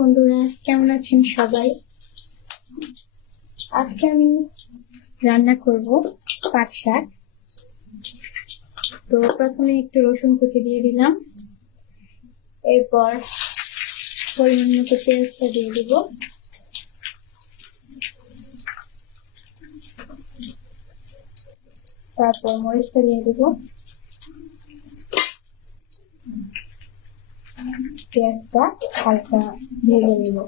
বন্ধুরা, কেমন আছেন সবাই? আজকে আমি রান্না করব পাট শাক। তো প্রথমে একটু রসুন কুচি দিয়ে দিলাম। এরপর পরিমাণ মতো পেঁয়াজটা দিয়ে দিব। তারপর মরিচটা দিয়ে দিব। পেঁয়াজটা হালকা ভেজে নিব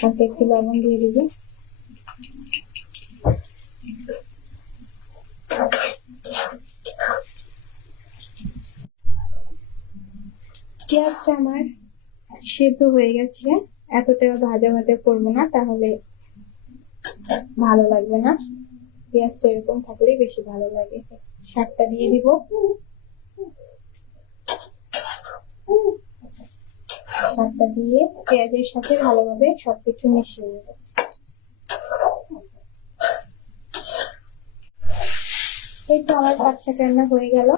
হালকা একটু লবণ দিয়ে দিব। পেঁয়াজটা আমার সেদ্ধ হয়ে গেছে। এতটা ভাজা ভাজা করব না, তাহলে ভালো লাগবে না। পেঁয়াজটা এরকম থাকলেই বেশি ভালো লাগে। শাকটা দিয়ে দিব। শাকটা দিয়ে পেঁয়াজের সাথে ভালোভাবে সবকিছু মিশিয়ে নেব। এই তো আমার পাট শাক রান্না হয়ে গেল।